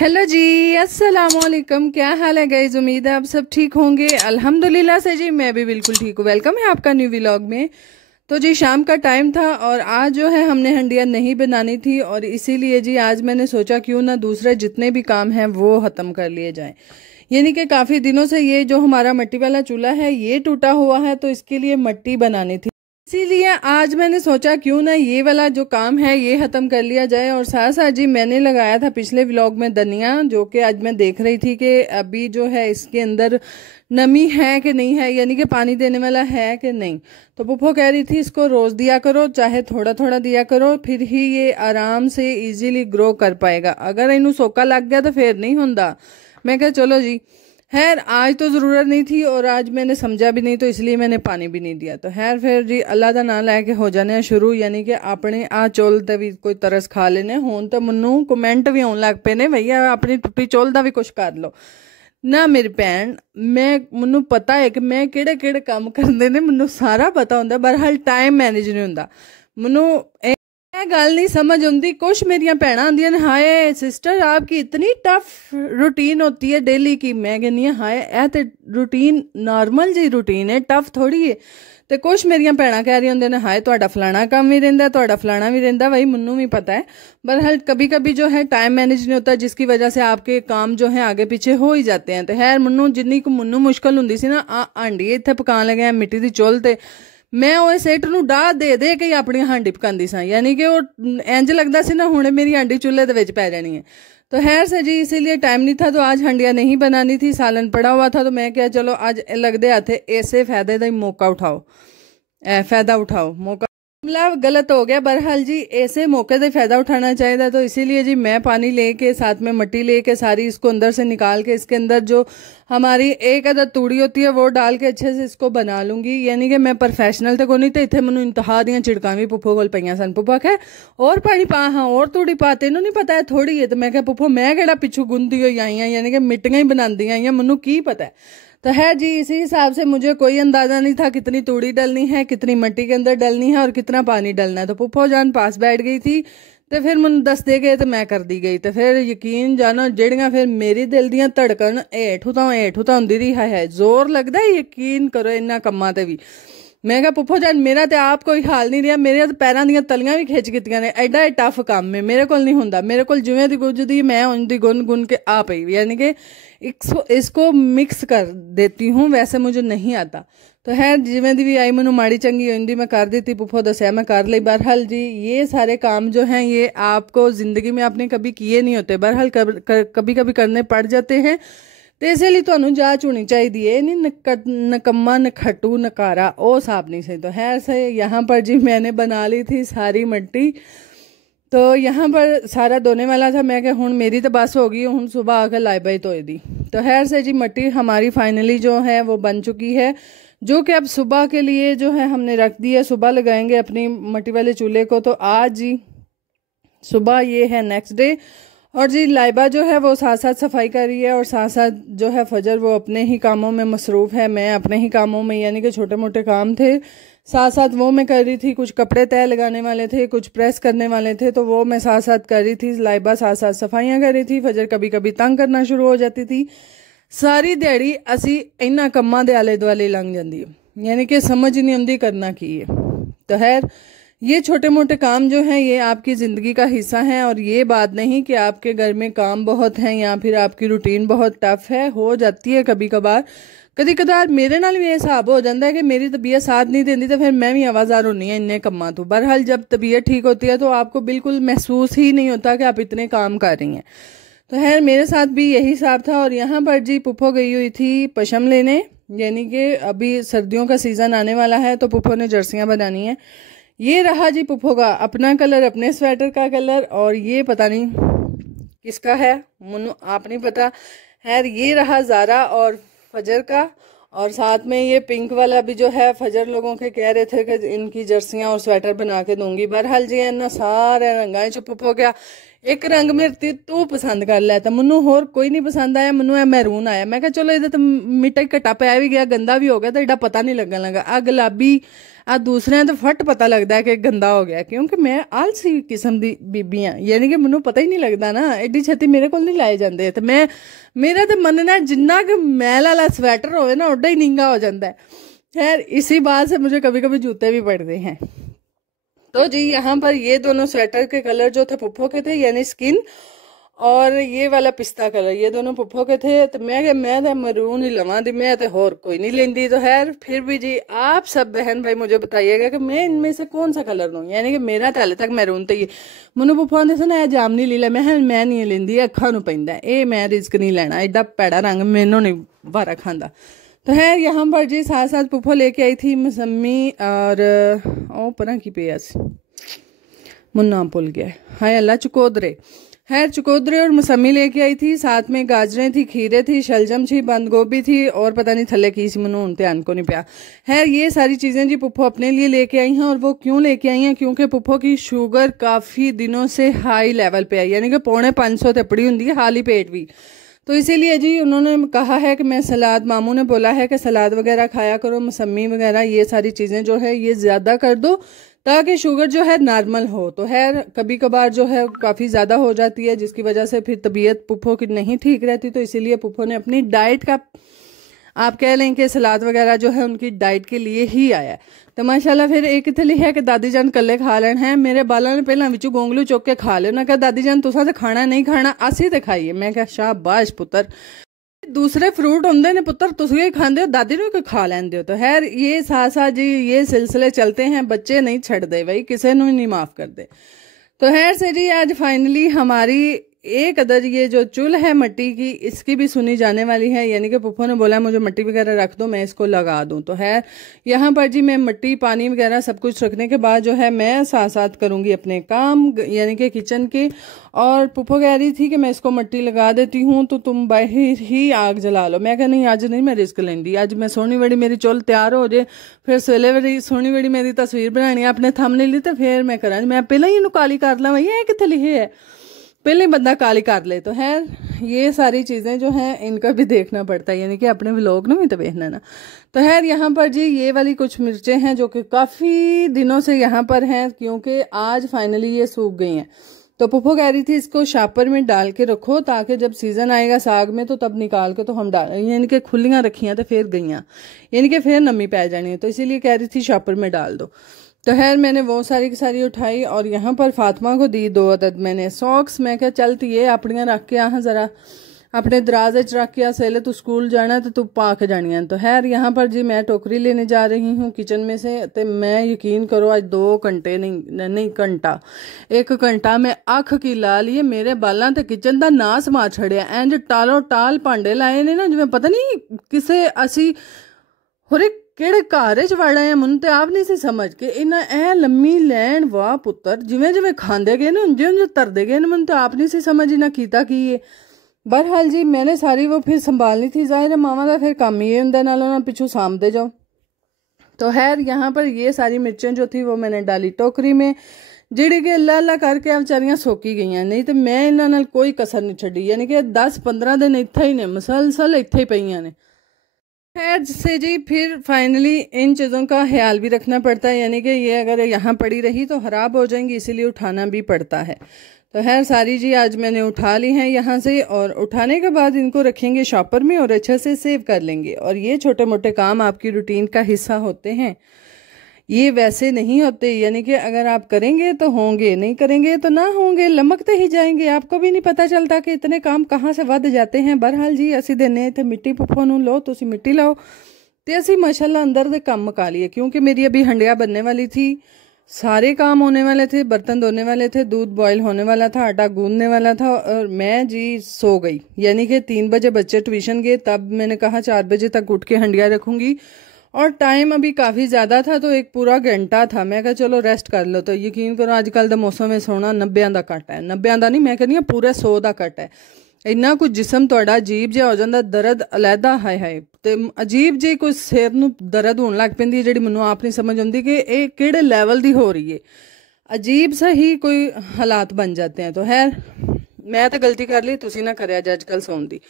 Hello जी, अस्सलाम वालेकुम। क्या हाल है गाइस? उम्मीद है आप सब ठीक होंगे। अल्हम्दुलिल्लाह से जी मैं भी बिल्कुल ठीक हूँ। वेलकम है आपका न्यू व्लॉग में। तो जी शाम का टाइम था और आज जो है हमने हंडिया नहीं बनानी थी और इसीलिए जी आज मैंने सोचा क्यों ना दूसरे जितने भी काम हैं वो ख़त्म कर लिए जाएं। यानी कि काफ़ी दिनों से ये जो हमारा मिट्टी वाला चूल्हा है ये टूटा हुआ है, तो इसके लिए मिट्टी बनानी थी। इसीलिए आज मैंने सोचा क्यों ना ये वाला जो काम है ये खत्म कर लिया जाए। और साथ साथ जी मैंने लगाया था पिछले व्लॉग में धनिया, जो कि आज मैं देख रही थी कि अभी जो है इसके अंदर नमी है कि नहीं है, यानी कि पानी देने वाला है कि नहीं। तो पुप्पो कह रही थी इसको रोज दिया करो, चाहे थोड़ा थोड़ा दिया करो, फिर ही ये आराम से इजीली ग्रो कर पाएगा। अगर इनू सोका लग गया तो फिर नहीं होता। मैं कहा चलो जी, खैर आज तो ज़रूरत नहीं थी और आज मैंने समझा भी नहीं, तो इसलिए मैंने पानी भी नहीं दिया। तो खैर फिर जी अल्लाह का नाम लैके हो जाने शुरू, यानी कि अपने आ चोल ते भी कोई तरस खा लेने हुण। तो मनु कमेंट भी आउण लग पे ने, भैया अपनी टुट्टी चोल का भी कुछ कर लो ना मेरी भैन। मैनू पता है कि मैं केड़े केड़े काम करते ने, मैनू सारा पता होंदा, बहरहाल टाइम मैनेज नहीं होंदा। मैनू गल नहीं समझ आती। कुछ मेरिया भैन आंदियां ने, हाय सिस्टर आपकी इतनी टफ रूटीन होती है डेली की। मैं कहनी हाय ए ते रूटीन नॉर्मल जी रूटीन है, टफ थोड़ी है। तो कुछ मेरिया भैन कह रही होंगे ने, हाय तुहाडा फलाना काम भी रहिंदा, तुहाडा फलाना भी रहिंदा। भाई मन्नू भी पता है, बहरहाल कभी कभी जो है टाइम मैनेज नहीं होता, जिसकी वजह से आपके काम जो है आगे पीछे हो ही जाते हैं। तो खैर मन्नू जिन्नी को मन्नू मुश्किल होंदी सी ना, हांडी इत्थे पकान लगे मिट्टी की चुੱਲ੍ਹ ते मैं वो सेठ नूं डाह दे दे के अपनी हांडी पकांदी सा, यानी कि वो इंज लगता सी ना हुणे मेरी हांडी चूल्हे दे विच पै जानी है। तो खैर से जी इसीलिए टाइम नहीं था, तो आज हंडिया नहीं बनानी थी, सालन पड़ा हुआ था। तो मैं क्या चलो आज लगदे हथे ऐसे फायदे का ही मौका उठाओ, फायदा उठाओ। मौका मतलब गलत हो गया, बहरहाल जी ऐसे मौके से फायदा उठाना चाहिए। तो इसीलिए जी मैं पानी लेके साथ में मिट्टी लेके सारी इसको अंदर से निकाल के इसके अंदर जो हमारी एक अदद तूड़ी होती है वो डाल के अच्छे से इसको बना लूंगी। यानी कि मैं प्रोफेशनल तो कोई नहीं, तो इतने मैं इंतहा दियाँ चिड़का भी पुप्पो कोल पईयां सन। पुप्पा कह और पानी पा, हाँ और तूड़ी पा, तेनों नहीं पता है थोड़ी है। तो मैं क्या पुप्पो मैं केड़ा पिछू गुंदी हुई आई हाँ, यानी कि मिट्टियां ही बनाती आई हाँ, मैनू की पता है। तो है जी इसी हिसाब से मुझे कोई अंदाजा नहीं था कितनी तूड़ी डलनी है, कितनी मिट्टी के अंदर डलनी है और कितना पानी डलना है। तो पुप्पो जान पास बैठ गई थी, तो फिर मैनू दस दे गए तो मैं कर दी गई। तो फिर यकीन जानो जेड़ियां फिर मेरी दिल दियां धड़कन हेठू तो होंदी रही है, जोर लगता है यकीन करो इन्ना कम्मा ते भी। मैं क्या पुप्पो जान मेरा तो आप कोई हाल नहीं रहा, मेरे तो पैरों दी तलियां भी खिंच कीतियां ने, एडा टफ काम है मेरे को नहीं होंदा। मेरे को जिवें दी गुजदी मैं उनकी गुन गुन के आ पई, यानी कि इसको मिक्स कर देती हूँ, वैसे मुझे नहीं आता। तो खैर जिवें दी भी आई मैनू माड़ी चंगी होंदी मैं कर देती, पुप्पो दस्या मैं कर ली। बहरहाल जी ये सारे काम जो हैं ये आपको जिंदगी में आपने कभी किए नहीं होते, बहरहाल कभी कभी करने पड़ जाते हैं। तो इसलिए तुहानू जांच होनी चाहिए, नहीं नकम्मा नखटू नकारा ओ साहब नहीं सही। तो खैर से यहाँ पर जी मैंने बना ली थी सारी मिट्टी, तो यहाँ पर सारा धोने वाला था। मैं क्या हूँ मेरी तो बस हो गई, हूँ सुबह आकर लाइबाई धोए दी। तो खैर से जी मिट्टी हमारी फाइनली जो है वो बन चुकी है, जो कि अब सुबह के लिए जो है हमने रख दी है। सुबह लगाएंगे अपनी मिट्टी वाले चूल्हे को। तो आज जी सुबह ये है नेक्स्ट डे, और जी लाइबा जो है वो साथ साथ सफाई कर रही है और साथ साथ जो है फजर वो अपने ही कामों में मसरूफ़ है, मैं अपने ही कामों में, यानी कि छोटे मोटे काम थे साथ साथ वो मैं कर रही थी। कुछ कपड़े तय लगाने वाले थे, कुछ प्रेस करने वाले थे, तो वो मैं साथ साथ कर रही थी। लाइबा साथ साथ सफाइयाँ कर रही थी। फजर कभी कभी तंग करना शुरू हो जाती थी। सारी दिहाड़ी असी इन्हां कम्मां दे आले दुआले लंघ जाती है, यानी कि समझ नहीं आती करना की है। तो खैर ये छोटे मोटे काम जो हैं ये आपकी ज़िंदगी का हिस्सा हैं, और ये बात नहीं कि आपके घर में काम बहुत हैं या फिर आपकी रूटीन बहुत टफ है। हो जाती है कभी कभार, कभी कदार मेरे नाल भी हिसाब हो जाता है कि मेरी तबीयत साथ नहीं देती, तो फिर मैं भी आवाज़ार होनी है इन्ने कम्मा तो। बहरहाल जब तबीयत ठीक होती है तो आपको बिल्कुल महसूस ही नहीं होता कि आप इतने काम कर रही हैं। तो खैर मेरे साथ भी यही हिसाब था। और यहाँ पर जी पुप्पो गई हुई थी पशम लेने, यानी कि अभी सर्दियों का सीज़न आने वाला है, तो पुप्पो ने जर्सियाँ बनानी है। ये रहा जी पुप्पो का अपना कलर, अपने स्वेटर का कलर, और ये पता नहीं किसका है, मुन्नू आप नहीं पता। खैर ये रहा ज़ारा और फजर का, और साथ में ये पिंक वाला भी जो है फजर लोगों के कह रहे थे कि इनकी जर्सियां और स्वेटर बना के दूंगी। बहरहाल जी इन्ना सारे रंगा च पुप्पो गया, एक रंग मेरे ते तू पसंद कर लिया तो मैनू होर कोई नहीं पसंद आया, मैनू ए मैरून आया। मैं कहा चलो ये तो मिट्टा घट्टा पै भी गया, गंदा भी हो गया, तो एडा पता नहीं लगन लगा। आ गुलाबी आ दूसरे तो फट पता लगता है कि गंदा हो गया, क्योंकि मैं आलसी किस्म की बीबी हाँ, यानी कि मैनू पता ही नहीं लगता ना, एडी छेती मेरे को नहीं लाए जाते। तो मैं मेरा तो मनना जिन्ना कि मैल वाला स्वेटर होवे ना उड्डा ही नींगा हो जाता है। खैर इसी बात से मुझे कभी कभी जूते भी पड़ते हैं। तो जी यहाँ पर ये दोनों स्वेटर के कलर जो थे पुप्पो के थे, यानी स्किन, और ये वाला पिस्ता कलर, ये दोनों पुप्पो के थे। तो मैं तो मरून ही लवा दी, मैं तो होर कोई नहीं लेंदी। तो खैर फिर भी जी आप सब बहन भाई मुझे बताइएगा कि मैं इनमें से कौन सा कलर लूँ, यानी कि मेरा तो हाले तक मैरून तो ही मैनू पुप्पो आंदे सन ए जामनी ली लै, मैं नहीं लेंदी, अखा नूं पैंदा ये, मैं रिस्क नहीं लेना, एडा पैड़ा रंग मैनू नहीं बारा खांदा। तो है यहाँ पर जी साथ साथ पुप्पो लेके आई थी मौसमी और ओ परा की पे मुन्ना भूल गया, हाय अल्लाह, चुकोदरे। खैर चुकोदरे और मौसमी लेके आई थी, साथ में गाजरें थी, खीरे थी, शलजम थी, बंद गोभी थी, और पता नहीं थल्ले की सी, मैनू ध्यान को नहीं पाया। खैर ये सारी चीज़ें जी पुप्पो अपने लिए लेके आई हैं। और वो क्यों लेके आई हैं, क्योंकि पुप्पो की शुगर काफ़ी दिनों से हाई लेवल पे है, यानी कि 450 तपड़ी होंगी है, हाली पेट भी। तो इसीलिए जी उन्होंने कहा है कि मैं सलाद, मामू ने बोला है कि सलाद वगैरह खाया करो, मौसमी वगैरह ये सारी चीज़ें जो है ये ज़्यादा कर दो ताकि शुगर जो है नॉर्मल हो। तो खैर कभी कभार जो है काफ़ी ज़्यादा हो जाती है, जिसकी वजह से फिर तबीयत पुप्पो की नहीं ठीक रहती। तो इसीलिए पुप्पो ने अपनी डाइट का, आप कह लें कि सलाद वगैरह जो है उनकी डाइट के लिए ही आया। तो माशाल्लाह फिर एक इतनी है कि दादी जान कल्ले खा लेन है, मेरे बालों ने पहला विचों गोंगलू चुक के खा लिया। कहा दादी जान तुसा तो खाना नहीं खाना, असी तो खाइए। मैं कहा शाबाश पुत्र, दूसरे फ्रूट होंगे ने पुत्र तुम ही खाते हो, दादी ने कोई खा लेंदे हो। तो खैर ये साथ साथ जी ये सिलसिले चलते हैं, बच्चे नहीं छड़ते भाई, किसी ने नहीं माफ करते। तो खैर से जी आज फाइनली हमारी एक अदर ये जो चूल है मिट्टी की, इसकी भी सुनी जाने वाली है, यानी कि पुप्पो ने बोला मुझे मिट्टी वगैरह रख दो, मैं इसको लगा दूं। तो है यहाँ पर जी मैं मिट्टी पानी वगैरह सब कुछ रखने के बाद जो है मैं साथ साथ करूंगी अपने काम, यानी कि किचन के। और पुप्पो कह रही थी कि मैं इसको मिट्टी लगा देती हूँ तो तुम बाहर ही आग जला लो। मैं कहा नहीं आज नहीं, मैं रिस्क लेंदी, आज मैं सोहनी बड़ी मेरी चुल तैयार हो जाए, फिर सवेले बड़ी सोहनी बड़ी मेरी तस्वीर बनानी अपने थंबनेल तो फिर मैं करा, मैं पहले ही इन्हू काली कर ला, ये कितने लिखे है, पहले बंदा काली कर ले। तो है ये सारी चीज़ें जो हैं इनका भी देखना पड़ता है, यानी कि अपने व्लॉग में भी तो देखना ना। तो खैर यहाँ पर जी ये वाली कुछ मिर्चें हैं जो कि काफ़ी दिनों से यहाँ पर हैं, क्योंकि आज फाइनली ये सूख गई हैं। तो पुप्पो कह रही थी इसको शापर में डाल के रखो ताकि जब सीज़न आएगा साग में तो तब निकाल के तो हम डाल, यानी कि खुलियाँ रखियाँ तो फिर गईयाँ, यानी कि फिर नमी पै जानी है, तो इसीलिए कह रही थी शापर में डाल दो। तो खैर मैंने वो सारी की सारी उठाई और यहाँ पर फातिमा को दी 2 अदद मैंने सॉक्स। मैं क्या चलती है अपनियां रख के आह जरा अपने दराज रख के सहेले तू स्कूल जाना तो तू पा के जानी है। तो खैर यहाँ पर जी मैं टोकरी लेने जा रही हूँ किचन में से, तो मैं यकीन करो आज 2 घंटे नहीं घंटा 1 घंटा मैं अख की ला लिए, मेरे बालों ते किचन का नास मार छड़िया, इंज टालो टाल भांडे लाए ने ना जिवें पता नहीं किसे असी होरे ਕਿਹੜੇ ਘਰ 'ਚ ਵੜ ਆਏ, ਮੈਨੂੰ ਤੇ ਆਪ ਨਹੀਂ ਸੀ ਸਮਝ ਕੇ ਇਹਨਾਂ ਐ ਲੰਮੀ ਲੈਣ ਵਾਹ ਪੁੱਤਰ, ਜਿਵੇਂ ਜਿਵੇਂ ਖਾਂਦੇ ਗਏ ਨਾ ਉਂਝ ਉਂਝ ਤਰਦੇ ਗਏ, ਮੈਨੂੰ ਤੇ ਆਪ नहीं सी समझ ना कीता की ये। बहरहाल जी मैंने सारी वो फिर संभालनी थी, जाहिर है मामा का फिर काम ये होंगे नालों ना पिछू सामते जाओ। तो खैर यहाँ पर ये सारी मिर्चें जो थी वो मैंने डाली टोकरी में, जिड़ी के अल्लाह अल्लाह करके अब बेचारियां सोकी गई, नहीं तो मैं इन्होंने कोई कसर नहीं छड़ी, यानी कि 10-15 दिन इत्थे ही ने मुसलसल इत्थे ही पईयां ने। खैर से जी फिर फाइनली इन चीज़ों का ख्याल भी रखना पड़ता है, यानी कि ये अगर यहाँ पड़ी रही तो ख़राब हो जाएंगी, इसीलिए उठाना भी पड़ता है। तो खैर सारी जी आज मैंने उठा ली हैं यहाँ से, और उठाने के बाद इनको रखेंगे शॉपर में और अच्छे से सेव कर लेंगे। और ये छोटे मोटे काम आपकी रूटीन का हिस्सा होते हैं, ये वैसे नहीं होते, यानी कि अगर आप करेंगे तो होंगे, नहीं करेंगे तो ना होंगे, लमकते ही जाएंगे, आपको भी नहीं पता चलता कि इतने काम कहाँ से वध जाते हैं। बहरहाल जी असी देने थे मिट्टी पुप्पो नूं लो तुसी मिट्टी लाओ, तो असी माशाल्लाह अंदर दे काम मुका लिए, क्योंकि मेरी अभी हंडिया बनने वाली थी, सारे काम होने वाले थे, बर्तन धोने वाले थे, दूध बॉयल होने वाला था, आटा गूंदने वाला था, और मैं जी सो गई। यानी कि 3 बजे बच्चे ट्यूशन गए, तब मैंने कहा 4 बजे तक उठ के हंडिया रखूंगी, और टाइम अभी काफ़ी ज़्यादा था तो 1 पूरा घंटा था। मैं कहा चलो रेस्ट कर लो। तो यकीन करो अजकल के मौसम में सोना 90 का घट है, 90 का नहीं मैं कहनी हाँ पूरे 100 का घट है। इन्ना कुछ जिसम थोड़ा अजीब जिहा हो जाता, दर्द अलहदा हाय हाय, तो अजीब जी कोई सिर नूं दर्द होने लग पैंदी, जिहड़ी मैनूं आप नहीं समझ आउंदी कि ये किहड़े लैवल दी हो रही है। अजीब सा ही कोई हालात बन जाते हैं। तो खैर मैं तो गलती कर ली, तुसी ना करे अज कल सौन दी।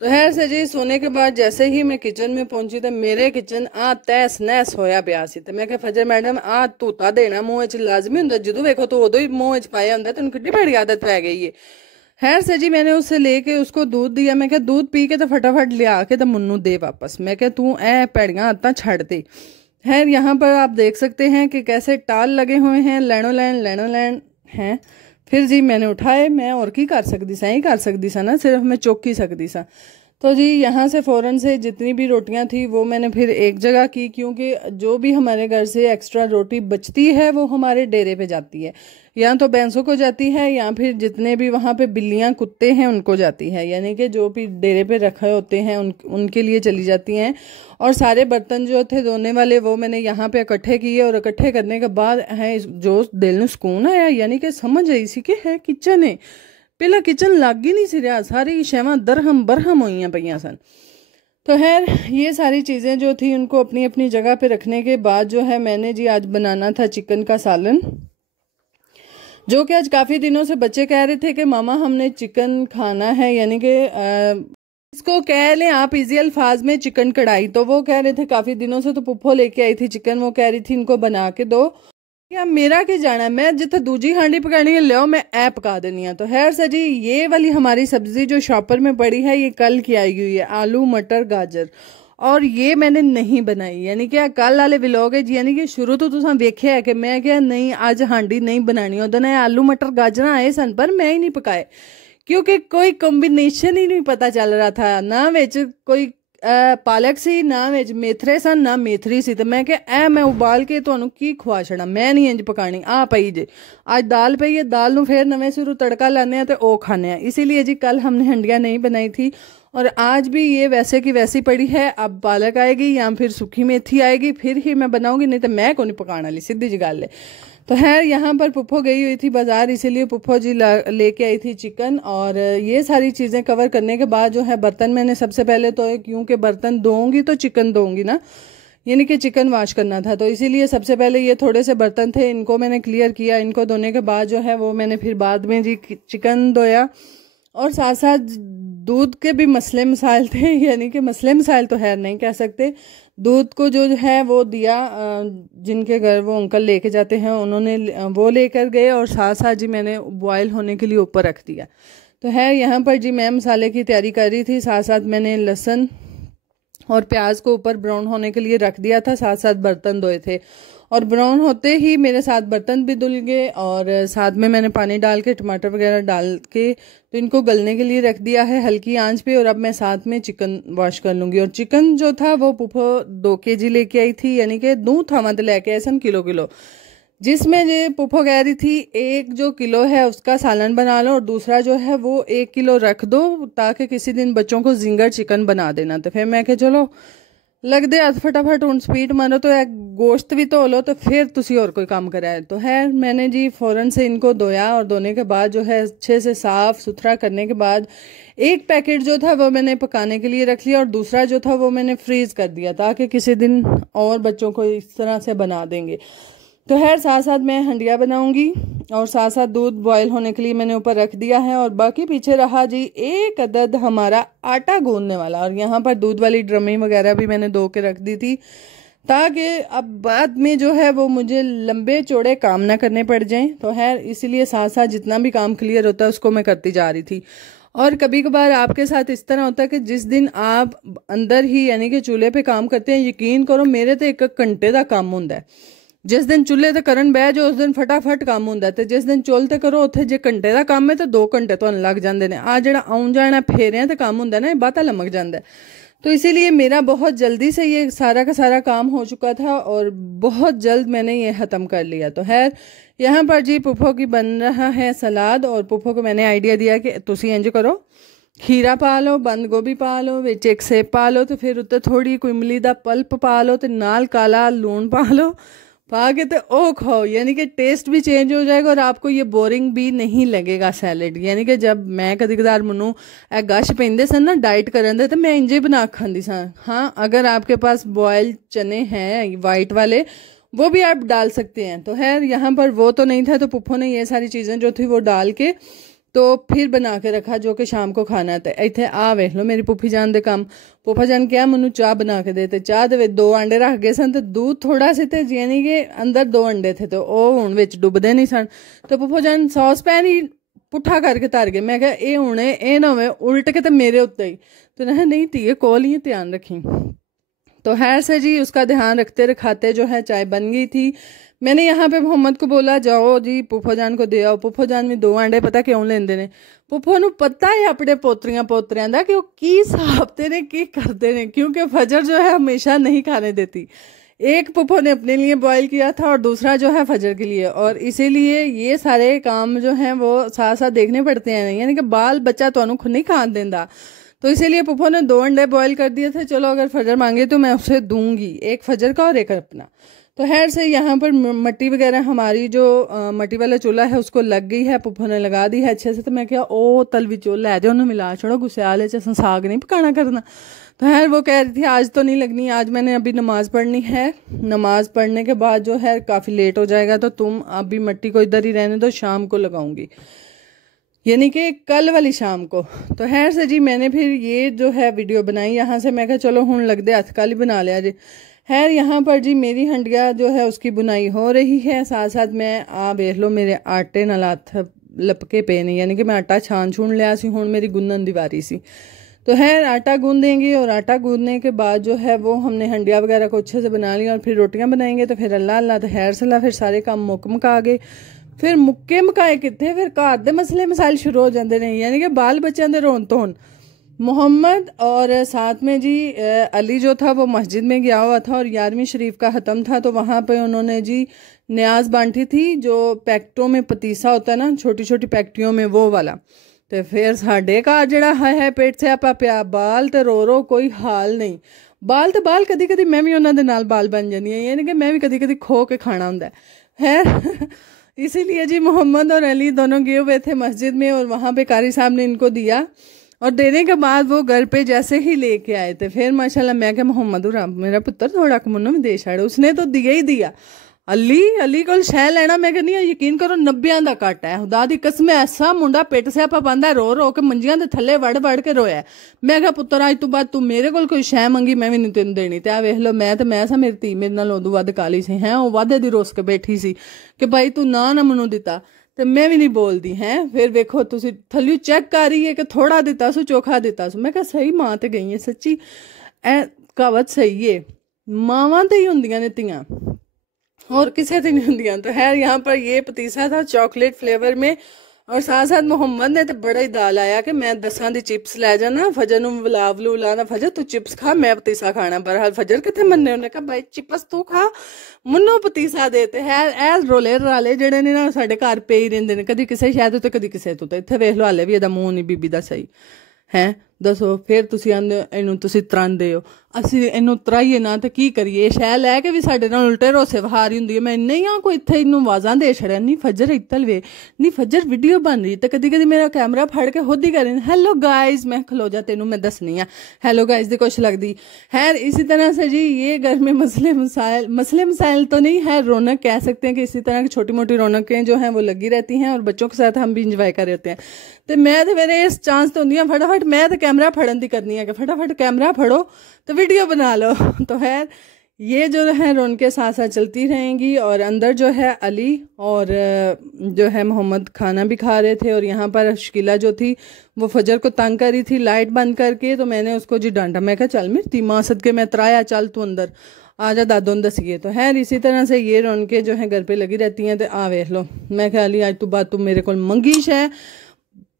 तो खैर से जी सोने के बाद जैसे ही मैं किचन में पहुंची तो मेरे किचन तैस नैस होया पिया सी। ते मैं कहा फजर मैडम धूता देना मूँह च लाजमी हुंदा, जो वेखो तो उदों ही मूँह च पाया हुंदा, तेन किड्डी भैड़ी आदत पै गई है। खैर से जी मैंने उससे लेके उसको दूध दिया। मैं क्या दूध पी के तो फटाफट लिया के तो मुन्नू दे वापस। मैं क्या तू भैड़ियां आदतां छड़ दे। खैर यहाँ पर आप देख सकते हैं कि कैसे टाल लगे हुए हैं, लैनो लैन हैं। फिर जी मैंने उठाए, मैं और की कर सकती सा, ही कर सकती सा ना, सिर्फ मैं चौक ही सकती सा। तो जी यहाँ से फ़ौरन से जितनी भी रोटियां थी वो मैंने फिर एक जगह की, क्योंकि जो भी हमारे घर से एक्स्ट्रा रोटी बचती है वो हमारे डेरे पे जाती है, या तो भैंसों को जाती है या फिर जितने भी वहाँ पे बिल्लियाँ कुत्ते हैं उनको जाती है, यानी कि जो भी डेरे पे रखे होते हैं उनके लिए चली जाती हैं। और सारे बर्तन जो थे धोने वाले वो मैंने यहाँ पे इकट्ठे किए, और इकट्ठे करने के बाद है जो दिल में सुकून आया, यानी कि समझ आई सी कि है किचन है। पहला किचन लग ही नहीं सी रहा, सारी शैवां दरहम बरहम हुई पईयां सन। तो खैर ये सारी चीज़ें जो थी उनको अपनी अपनी जगह पे रखने के बाद जो है मैंने जी आज बनाना था चिकन का सालन, जो कि आज काफ़ी दिनों से बच्चे कह रहे थे कि मामा हमने चिकन खाना है, यानी कि इसको कह लें आप इजी अल्फाज में चिकन कढ़ाई। तो वो कह रहे थे काफ़ी दिनों से, तो पुप्पो लेके आई थी चिकन, वो कह रही थी इनको बना के दो। या मेरा क्या जाना, मैं जिथे दूजी हांडी पकानी है लियो, मैं पका देनी है। तो खैर से जी ये वाली हमारी सब्जी जो शॉपर में पड़ी है ये कल की आई हुई है, आलू मटर गाजर, और ये मैंने नहीं बनाई, यानी कि कल वाले व्लॉग है जी, यानी कि शुरू तो तुसां वेख्या है कि मैं क्या नहीं आज हांडी नहीं बनानी, उधर आलू मटर गाजर आए सन पर मैं ही नहीं पकाए, क्योंकि कोई कॉम्बिनेशन ही नहीं पता चल रहा था, ना विच कोई पालक सी, ना विच मेथरे सन, ना मेथरी सी। तो मैं क्या मैं उबाल के तुहानू की खुआ छड़ा, मैं नहीं इंज पकानी। पई जे आज दाल पई है, दाल नू फिर नवे सिरों तड़का लाने ते ओ खाने, इसीलिए जी कल हमने हंडिया नहीं बनाई थी, और आज भी ये वैसे की वैसी पड़ी है। अब पालक आएगी या फिर सूखी मेथी आएगी फिर ही मैं बनाऊंगी, नहीं तो मैं को नहीं पकाने वाली, सीधी जी गल है। तो खैर यहाँ पर पुप्पो गई हुई थी बाजार, इसीलिए पुप्पो जी लेके आई थी चिकन, और ये सारी चीज़ें कवर करने के बाद जो है बर्तन मैंने सबसे पहले तो, क्योंकि बर्तन धोऊंगी तो चिकन धोऊंगी ना, यानी कि चिकन वॉश करना था, तो इसीलिए सबसे पहले ये थोड़े से बर्तन थे इनको मैंने क्लियर किया। इनको धोने के बाद जो है वो मैंने फिर बाद में जी चिकन धोया, और साथ साथ दूध के भी मसले मसाइल थे, यानी कि मसले मसाइल तो है नहीं कह सकते, दूध को जो है वो दिया, जिनके घर वो अंकल लेके जाते हैं उन्होंने वो लेकर गए, और साथ साथ जी मैंने बॉयल होने के लिए ऊपर रख दिया। तो है यहाँ पर जी मैं मसाले की तैयारी कर रही थी, साथ साथ मैंने लहसुन और प्याज को ऊपर ब्राउन होने के लिए रख दिया था, साथ साथ बर्तन धोए थे, और ब्राउन होते ही मेरे साथ बर्तन भी धुल गए, और साथ में मैंने पानी डाल के टमाटर वगैरह डाल के तो इनको गलने के लिए रख दिया है हल्की आंच पे। और अब मैं साथ में चिकन वॉश कर लूँगी। और चिकन जो था वो पुप्पो 2 kg लेके आई थी, यानी कि 2 थावां ते लेके आए सन किलो, जिसमें जो पुप्पो कह रही थी 1 जो किलो है उसका सालन बना लो, और दूसरा जो है वो 1 किलो रख दो ताकि किसी दिन बच्चों को जिंगर चिकन बना देना। तो फिर मैं कहा चलो लगदे हथ फटाफट हूँ स्पीड मारो तो गोश्त भी धो लो, तो फिर तुसी और कोई काम कराए। तो है मैंने जी फ़ौरन से इनको धोया, और धोने के बाद जो है अच्छे से साफ़ सुथरा करने के बाद एक पैकेट जो था वो मैंने पकाने के लिए रख लिया, और दूसरा जो था वो मैंने फ्रीज़ कर दिया ताकि किसी दिन और बच्चों को इस तरह से बना देंगे। तो खैर साथ साथ मैं हंडिया बनाऊंगी, और साथ साथ दूध बॉयल होने के लिए मैंने ऊपर रख दिया है, और बाकी पीछे रहा जी एक अदद हमारा आटा गूंदने वाला। और यहाँ पर दूध वाली ड्रमी वगैरह भी मैंने धो के रख दी थी, ताकि अब बाद में जो है वो मुझे लंबे चौड़े काम ना करने पड़ जाएं। तो खैर इसीलिए साथ साथ जितना भी काम क्लियर होता है उसको मैं करती जा रही थी। और कभी कभार आपके साथ इस तरह होता है कि जिस दिन आप अंदर ही यानी कि चूल्हे पे काम करते हैं, यकीन करो मेरे तो 1 घंटे का काम होंदा है। जिस दिन चुल्हे ते करन बह जाओ उस दिन फटाफट काम होंदा, ते जिस दिन चुल्ह ते करो उत्थे जे घंटे का काम है तो 2 घंटे तुहानूं लग जांदे ने। आ जिहड़ा आउण जाना फेरियां ते काम होंदा ना, बाता लमक जांदा है। तो इसीलिए मेरा बहुत जल्दी से ये सारा का सारा काम हो चुका था, और बहुत जल्द मैंने ये ख़त्म कर लिया। तो खैर यहाँ पर जी पुप्पो की बन रहा है सलाद, और पुप्पो को मैंने आइडिया दिया कि तुसी इंज करो, खीरा पा लो, बंद गोभी पा लो, विच एक सेब पा लो, तो फिर उत्ते थोड़ी कोई इमली दा पल्प पा लो, तो नाल काला लूण पा लो, पा के तो ओ खाओ, यानी कि टेस्ट भी चेंज हो जाएगा और आपको ये बोरिंग भी नहीं लगेगा सैलड। यानी कि जब मैं कदी कदार मनु गश पेंदे सन ना डाइट करन दे, तो मैं इंजे बना खांदी सा। हाँ, अगर आपके पास बॉयल चने हैं वाइट वाले, वो भी आप डाल सकते हैं। तो खैर यहाँ पर वो तो नहीं था, तो पुप्पो ने ये सारी चीज़ें जो थी वो डाल के तो फिर बना के रखा, जो कि शाम को खाना था। इतने आ वेख लो मेरी पुप्पी जान दे काम। पुप्पा जान क्या मैनू चाह बना के देते, चाह दे 2 अंडे रख गए सन, तो दूध थोड़ा सी थे, यानी कि अंदर 2 अंडे थे, तो वो हुण विच डुबदे नहीं सन। तो पुप्पा जान सॉस पैन ही पुट्ठा करके धर गए। मैं कहा ये हुणे ये ना होवे उल्ट के तो मेरे उत्ते ही। तो नहीं धीए कोल ही ध्यान रखी। तो खैर से जी उसका ध्यान रखते रखाते जो है चाय बन गई थी। मैंने यहाँ पे मोहम्मद को बोला जाओ जी पुप्पो जान को दे आओ। पुप्पो जान में 2 अंडे पता क्यों लेंदे ने, पुप्पो नूं पता है अपने पोतरियां पोतरियां दा कि वो की साहबते ने की करते ने, क्योंकि फजर जो है हमेशा नहीं खाने देती। एक पुप्पो ने अपने लिए बॉयल किया था और दूसरा जो है फजर के लिए, और इसीलिए ये सारे काम जो हैं वो साथ साथ देखने पड़ते हैं, यानी कि बाल बच्चा तो खुद नहीं खान देंदा। तो इसीलिए पुप्पो ने 2 अंडे बॉयल कर दिए थे। चलो अगर फजर मांगे तो मैं उसे दूंगी, एक फजर का और एक अपना। तो खैर से यहाँ पर मट्टी वगैरह हमारी जो मट्टी वाला चूल्हा है उसको लग गई है, पुप्पो ने लगा दी है अच्छे से। तो मैं क्या ओ तलवी चूल्हा है जो उन्होंने मिला छोड़ो गुस्से आले च साग नहीं पकाना करना। तो खैर वो कह रही थी आज तो नहीं लगनी, आज मैंने अभी नमाज पढ़नी है, नमाज पढ़ने के बाद जो है काफ़ी लेट हो जाएगा, तो तुम अभी मट्टी को इधर ही रहने दो, शाम को लगाऊंगी, यानी कि कल वाली शाम को। तो खैर से जी मैंने फिर ये जो है वीडियो बनाई यहाँ से। मैं कहा चलो हूँ लग दे हथ कल ही बना लिया जी। खैर यहाँ पर जी मेरी हंडिया जो है उसकी बुनाई हो रही है, साथ साथ मैं आ देख लो मेरे आटे नाल हथ लपके पे नहीं, यानी कि मैं आटा छान छून लिया सी, हूँ मेरी गुंदन दीवारी सी। तो खैर आटा गूंदेंगे और आटा गूंदने के बाद जो है वो हमने हंडिया वगैरह को अच्छे से बना लिया और फिर रोटियां बनाएंगे। तो फिर अल्लाह अल्लाह तो खैर सला फिर सारे काम मुका गए। फिर मुक्के मकाए कितने, फिर घर दे मसले मसाइल शुरू हो जाते हैं, यानी कि बाल बच्चों के रोन धोन। मोहम्मद और साथ में जी अली जो था वो मस्जिद में गया हुआ था और 11वीं शरीफ का ख़त्म था, तो वहाँ पे उन्होंने जी न्याज बांटी थी, जो पैकेटों में पतीसा होता है ना छोटी छोटी पैकेटियों में, वो वाला। तो फिर साढ़े घर जड़ा है पेट से आपा पिया, बाल तो रो कोई हाल नहीं। बाल तो बाल कदी कदी मैं भी उन्होंने नाल बाल बन जानी है, यानी कि मैं भी कदी कदी खो के खाना होंगे है। इसीलिए जी मोहम्मद और अली दोनों गए हुए थे मस्जिद में और वहाँ पे कारी साहब ने इनको दिया, और देने के बाद वो घर पे जैसे ही लेके आए थे फिर माशाल्लाह मैं क्या मोहम्मद मेरा पुत्र थोड़ा मुन्नो में दे छाड़े, उसने तो दिया ही दिया। अली को शह लेना मैं कहनी यकीन करो 90 का कट है, खुदा दी कसम ऐसा मुंडा पिट स्यापा पांदा रो के मंजियां दे थल्ले वड़ के रोया। मैं क्या पुत्र अज तू बाद तू मेरे को कोई शह मंगी मैं भी नहीं तेन देनी। ते वेख लो मैं सा मेरी धी मेरे नाल उदों वध काली सी है, वो वादे दी रोस के बैठी सी कि भाई तू ना मनु दिता, तो मैं भी नहीं बोलती हैं। फिर वेखो तुसी थल्ली चेक कर रही है कि थोड़ा दिता सू चोखा दिता सू। मैं कहा सही मां ते गई है, सच्ची ए कहावत सही है, मावां ते ही हुंदियां ने तियां और किसी से नहीं होंदियां। तो खैर यहाँ पर ये पतीसा था चॉकलेट फ्लेवर में, और साथ साथ मोहम्मद ने तो बड़ा ही दाल आया कि मैं 10 दी चिप्स लै जाना, फजर नूं वलावलू लाना, फजर तू चिप्स खा मैं पतीसा खाना। बहरहाल फजर कितने मन्ने, उन्हें कहा भाई चिप्स तू खा मुन्नो पतीसा देते है। ऐ रोले राले जेडे ने ना साडे घर पे ही रहिंदे ने, कदी किसे शायद तो कदी किसे तो इत्थे वेख लो हाले भी एदा मुंह नहीं बीबी दा सही है। दसो फिर तुसी आंदे इनू तुसी तरांदे हो, ਅਸੀਂ ਇਹਨੂੰ ਤਰਾਈਏ ਨਾ ਤੇ ਕੀ ਕਰੀਏ, ਸ਼ੈ ਲੈ ਕੇ ਵੀ ਸਾਡੇ ਨਾਲ ਉਲਟੇ ਰੋਸੇ ਵਹਾਰੀ ਹੁੰਦੀ ਹੈ। ਮੈਂ ਨਹੀਂ ਆ ਕੋਈ ਇੱਥੇ ਇਹਨੂੰ ਆਵਾਜ਼ਾਂ ਦੇ ਛੜਿਆ ਨਹੀਂ ਫਜਰ ਇੱਤਲ ਵੇ ਨਹੀਂ ਫਜਰ ਵੀਡੀਓ ਬਣ ਰਹੀ ਤੇ ਕਦੀ ਕਦੀ ਮੇਰਾ ਕੈਮਰਾ ਫੜ ਕੇ ਖੁਦ ਹੀ करे हेलो गाइज मैं खलो जा तेनू मैं दसनी है हेलो गाइज दी कुछ लगती। खैर इसी तरह से जी ये घर में मसले मसाइल तो नहीं है, रौनक कह सकते हैं कि इसी तरह की छोटी मोटी रौनकें जो हैं वो लगी रहती हैं और बच्चों के साथ हम भी इंजॉय कर रहे होते हैं। तो मैं तो मेरे इस चांस तो होंगी फटाफट मैं तो कैमरा फड़न की करनी है कि फटाफट कैमरा फड़ो तो वीडियो बना लो। तो खैर ये जो है रौनकें साथ साथ चलती रहेंगी। और अंदर जो है अली और जो है मोहम्मद खाना भी खा रहे थे और यहाँ पर शकीला जो थी वो फजर को तंग कर रही थी लाइट बंद करके, तो मैंने उसको जी डांटा, मैं कहा चल मेरी माँ सदके मैं तराया चल तू अंदर आजा दादो ने दसिए। तो खैर इसी तरह से ये रौनकें जो है घर पे लगी रहती हैं। तो आ वेख लो मैं कहा अली आज तू बात तू मेरे को मंगीश है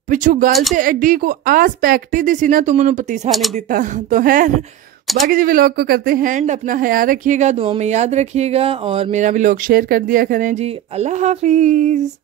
पिछू गल तो एडी को आस पैकटी दी सी ना तू मैनू पतीसा नहीं दिता। तो खैर बाकी जी व्लॉग को करते हैं एंड, अपना ख्याल रखिएगा, दुआओं में याद रखिएगा और मेरा व्लॉग शेयर कर दिया करें जी। अल्लाह हाफिज़।